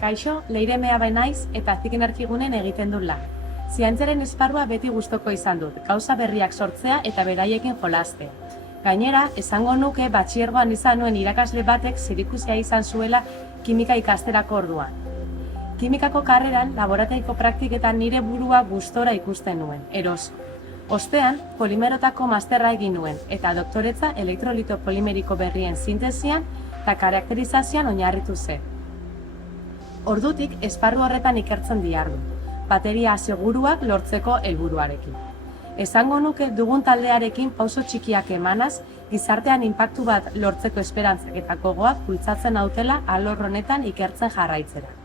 Kaixo, Leire Meabe naiz eta Zik Energigunen egiten dut lan. Zientziaren esparrua beti gustoko izan dut, gauza berriak sortzea eta beraiekin jolastea. Gainera, esango nuke batxilergoan izan nuen irakasle batek zerikusia izan zuela kimika ikasterako orduan. Kimikako karreran, laborategiko praktiketan nire burua gustora ikusten nuen, eroso. Ostean, polimerotako masterra egin nuen eta doktoretza elektrolito polimeriko berrien sintesian eta karakterizazioan oinarritu zen. Ordutik, esparru horretan ikertzen dihardu, bateria seguruak lortzeko helburuarekin. Esango nuke dugun taldearekin pauso txikiak emanaz, gizartean inpaktu bat lortzeko esperantzak eta gogoak bultzatzen nautela alor honetan ikertzen jarraitzera.